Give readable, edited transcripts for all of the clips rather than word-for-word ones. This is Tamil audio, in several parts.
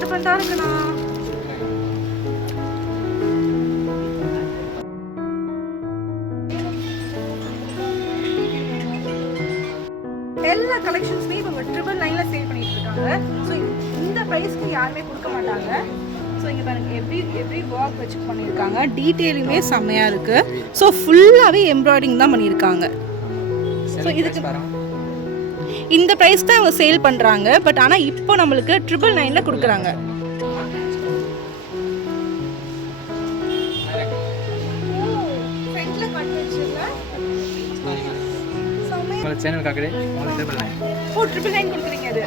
டிஃப்ரெண்டா இருக்குண்ணா. எல்லா கலெக்ஷன்ஸுமே இவங்க 999ல சேல் பண்ணிட்டு இருக்காங்க. ஸோ இந்த ப்ரைஸ்க்கு யாருமே கொடுக்க மாட்டாங்க. ஸோ இங்கே பாருங்க எவ்ரி ஒர்க் வச்சு பண்ணியிருக்காங்க. டீட்டெயிலுமே செம்மையாக இருக்குது. ஸோ ஃபுல்லாகவே எம்ப்ராய்டிங் தான் பண்ணியிருக்காங்க. ஸோ இதுக்கு இந்த ப்ரைஸ் தான் அவங்க சேல் பண்ணுறாங்க. பட் ஆனால் இப்போ நம்மளுக்கு 999ல கொடுக்குறாங்க. சேனல் காக்கடே உங்களுக்கு 999. ஓ 999 கொடுக்குறீங்க. அது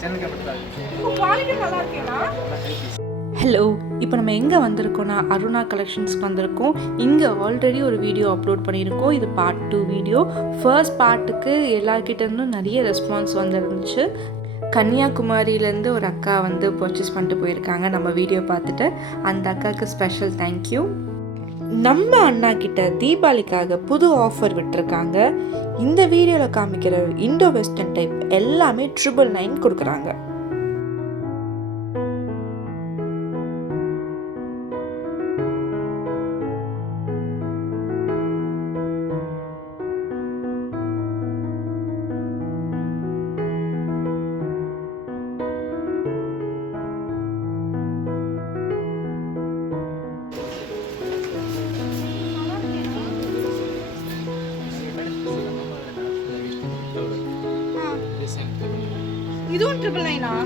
சேனல் காக்கடே குவாலிட்டி நல்லா இருக்கேனா? ஹலோ, இப்போ நம்ம எங்கே வந்திருக்கோம்னா அருணா கலெக்ஷன்ஸ்க்கு வந்திருக்கோம். இங்கே ஆல்ரெடி ஒரு வீடியோ அப்லோட் பண்ணியிருக்கோம். இது பார்ட் 2 வீடியோ. ஃபர்ஸ்ட் பார்ட்டுக்கு எல்லார்கிட்டேருந்தும் நிறைய ரெஸ்பான்ஸ் வந்துருந்துச்சு. கன்னியாகுமரியிலேருந்து ஒரு அக்கா வந்து பர்ச்சேஸ் பண்ணிட்டு போயிருக்காங்க. நம்ம வீடியோ பார்த்துட்டு அந்த அக்காவுக்கு ஸ்பெஷல் தேங்க்யூ. நம்ம அண்ணா கிட்ட தீபாவளிக்காக புது ஆஃபர் விட்டுருக்காங்க. இந்த வீடியோவில் காமிக்கிற இண்டோ வெஸ்டர்ன் டைப் எல்லாமே 999 கொடுக்குறாங்க. இதுவும் 999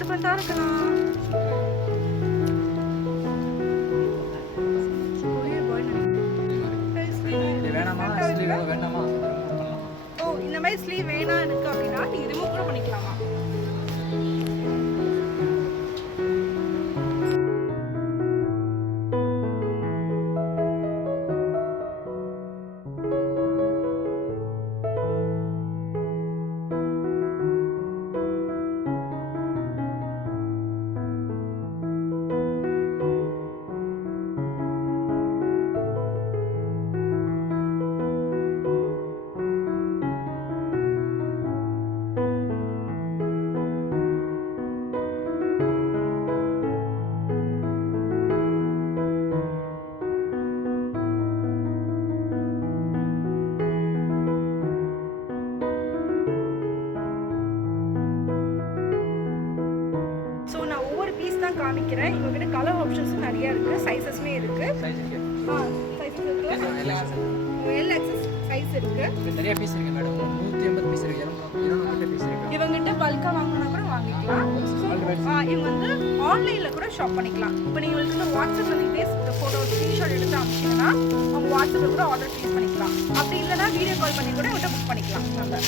டிஃப்ரெண்டா இருக்குண்ணா. ஓ இந்த மாதிரி ஸ்லீவ் வேணாம் எனக்கு அப்படின்னா நீங்க ரிமூவ் கூட பண்ணிக்கலாமா? தான் காமிக்கிறேன். இவங்ககிட்ட கலர் ஆப்ஷன்ஸும் நிறைய இருக்கு, சைஸஸ்மே இருக்கு. சைஸஸ் இருக்கு. எல் எக்ஸஸ் சைஸ் இருக்கு. நிறைய பீஸ் இருக்கு மேடம். 180 பீஸ் இருக்கு. 200 பீஸ் இருக்கு. இவங்ககிட்ட பல்கா வாங்கணும்னா கூட வாங்கிக்கலாம். இவங்க வந்து ஆன்லைன்ல கூட ஷாப் பண்ணிக்கலாம். இப்போ நீங்க உங்களுக்கு வாட்ஸ்அப்ல இதே போட்டோ ஸ்கிரீன்ஷாட் எடுத்து அனுப்பிச்சீங்கன்னா அவங்க வாட்ஸ்அப்ல கூட ஆர்டர் ப்ளேஸ் பண்ணிக்கலாம். அப்படி இல்லைன்னா வீடியோ கால் பண்ணி கூட இவங்க புக் பண்ணிக்கலாம் நம்ம.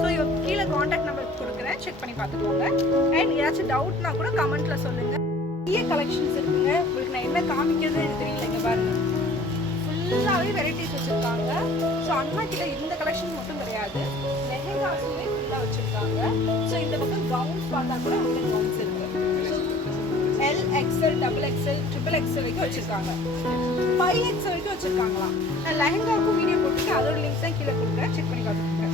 ஸோ இவங்க கீழே காண்டாக்ட் நம்பர் கொடுக்குறேன், செக் பண்ணி பார்த்துக்கோங்க. அண்ட் ஏதாச்சும் டவுட்னா கூட கமெண்ட்ல சொல்லுங்க. நிறைய கலெக்ஷன்ஸ் இருக்குங்க. உங்களுக்கு நான் என்ன காமிக்கிறது எனக்கு தெரியல. இங்க பாருங்க, ஃபுல்லாகவே வெரைட்டிஸ் வச்சுருக்காங்க. ஸோ அண்ணா கிட்ட இந்த கலெக்ஷன் மட்டும் கிடையாது, லெஹெங்காஸுமே ஃபுல்லாக வச்சுருக்காங்க. அதெல்லாம் கூட உள்ள கவுன்ஸ் இருக்கு. L, XL, double XL, triple XL வரைக்கும் வச்சிருக்காங்க. 5X வரைக்கும் வச்சிருக்காங்களாம். நான் லெஹங்காவுக்கும் வீடியோ போட்டுருக்கேன், அதோட லிங்க்ஸ் தான் கீழே கொடுக்குறேன், செக் பண்ணி பார்த்துக்கோங்க.